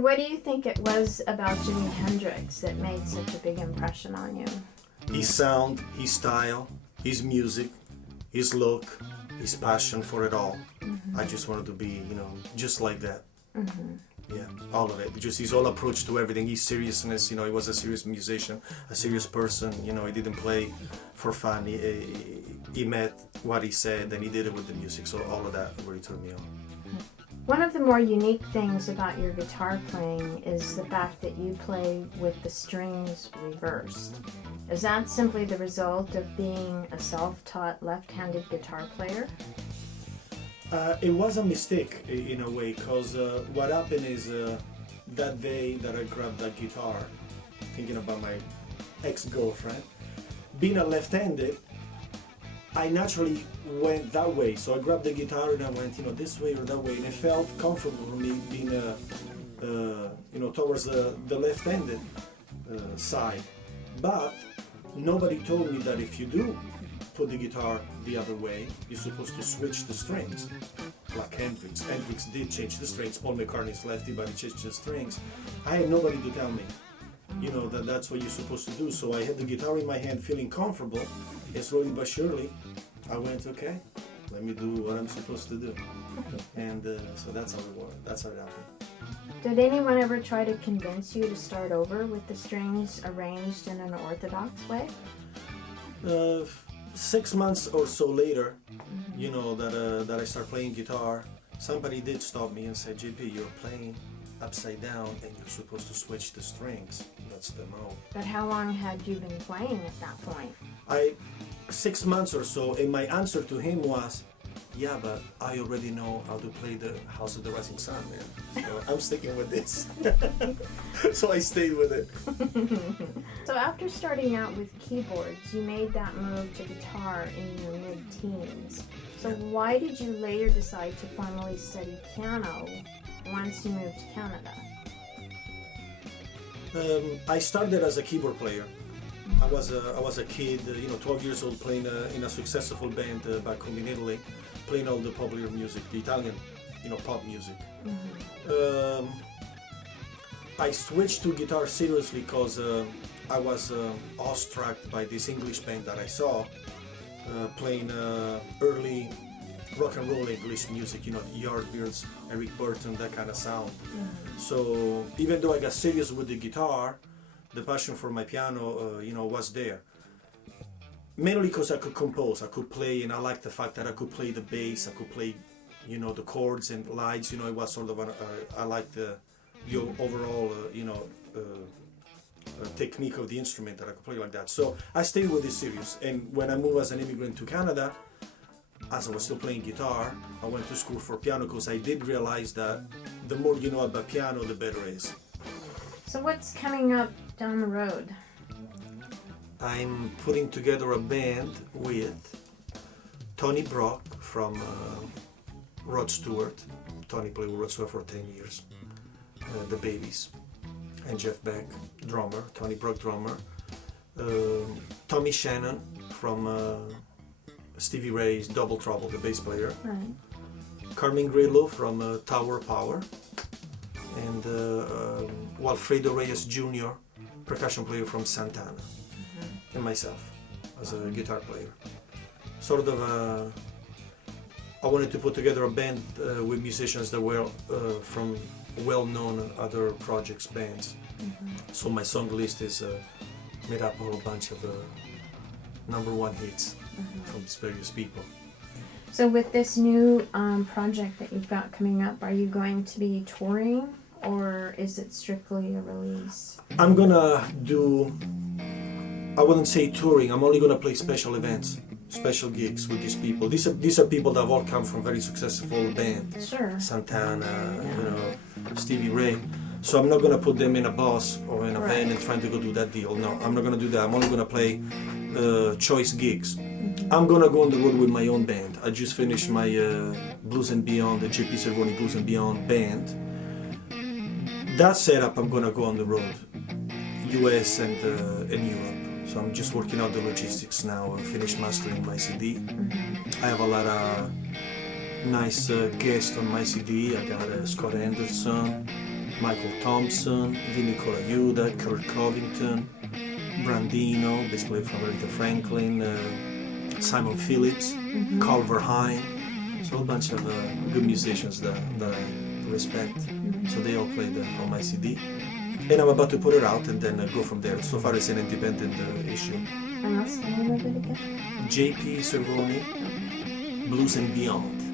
what do you think it was about Jimi Hendrix that made such a big impression on you? His sound, his style, his music, his look, his passion for it all. I just wanted to be, just like that. Yeah, all of it. Just his whole approach to everything, his seriousness, he was a serious musician, a serious person, he didn't play for fun. He meant what he said and he did it with the music, so all of that really turned me on. One of the more unique things about your guitar playing is the fact that you play with the strings reversed. Is that simply the result of being a self-taught left-handed guitar player? It was a mistake in a way, because what happened is that day that I grabbed that guitar, thinking about my ex-girlfriend, being a left-handed, I naturally went that way. So I grabbed the guitar and I went, this way or that way, and it felt comfortable for me being, towards the left-handed side. But nobody told me that if you do put the guitar the other way, you're supposed to switch the strings, like Hendrix. Hendrix did change the strings. Paul McCartney's lefty, but he changed the strings. I had nobody to tell me, that's what you're supposed to do. So I had the guitar in my hand, feeling comfortable, and slowly but surely, I went, okay, let me do what I'm supposed to do. And so that's how it worked. That's how it happened. Did anyone ever try to convince you to start over with the strings arranged in an orthodox way? 6 months or so later, that I start playing guitar, somebody did stop me and said, JP, you're playing upside down and you're supposed to switch the strings. That's the mode. But how long had you been playing at that point? 6 months or so, and my answer to him was, yeah, but I already know how to play the House of the Rising Sun, man. So I'm sticking with this. So I stayed with it. So after starting out with keyboards, you made that move to guitar in your mid-teens. So why did you later decide to formally study piano once you moved to Canada? I started as a keyboard player. I was a kid, 12 years old, playing in a successful band back home in Italy, playing all the popular music, the Italian, pop music. I switched to guitar seriously because I was awestruck by this English band that I saw playing early rock and roll English music, the Yardbirds, Eric Burton, that kind of sound. So even though I got serious with the guitar, the passion for my piano, was there. Mainly because I could compose, I could play, and I liked the fact that I could play the bass, I could play, the chords and lights. It was sort of I liked the overall, technique of the instrument, that I could play like that. So I stayed with this serious. And when I moved as an immigrant to Canada, as I was still playing guitar, I went to school for piano because I did realize that the more you know about piano, the better it is. So what's coming up down the road? I'm putting together a band with Tony Brock from Rod Stewart. Tony played with Rod Stewart for 10 years. The Babies. And Jeff Beck, drummer. Tony Brock, drummer. Tommy Shannon from Stevie Ray's Double Trouble, the bass player. Right. Carmen Grillo from Tower of Power. And Walfredo Reyes Jr., percussion player from Santana. And myself as a guitar player. Sort of I wanted to put together a band with musicians that were from well-known other projects, bands. So my song list is made up of a bunch of #1 hits from these various people. So with this new project that you've got coming up, are you going to be touring, or is it strictly a release? I'm gonna do, I wouldn't say touring, I'm only gonna play special events, special gigs with these people. These are people that have all come from very successful bands. Sure. Santana, Stevie Ray. So I'm not gonna put them in a bus or in a van and trying to go do that deal. No, I'm not gonna do that. I'm only gonna play choice gigs. I'm gonna go on the road with my own band. I just finished my Blues and Beyond, the JP Cervoni Blues and Beyond band. That setup, I'm gonna go on the road, US and Europe. So I'm just working out the logistics now. I finished mastering my CD. I have a lot of nice guests on my CD. I got Scott Anderson, Michael Thompson, Vinnie Colaiuta, Kurt Covington, Brandino, bass player from Aretha Franklin, Simon Phillips, Carl Verheyen. So a bunch of good musicians that I respect. So they all played on my CD. And I'm about to put it out and then go from there. So far it's an independent issue. And what's the name of it again? JP Cervoni, Blues and Beyond.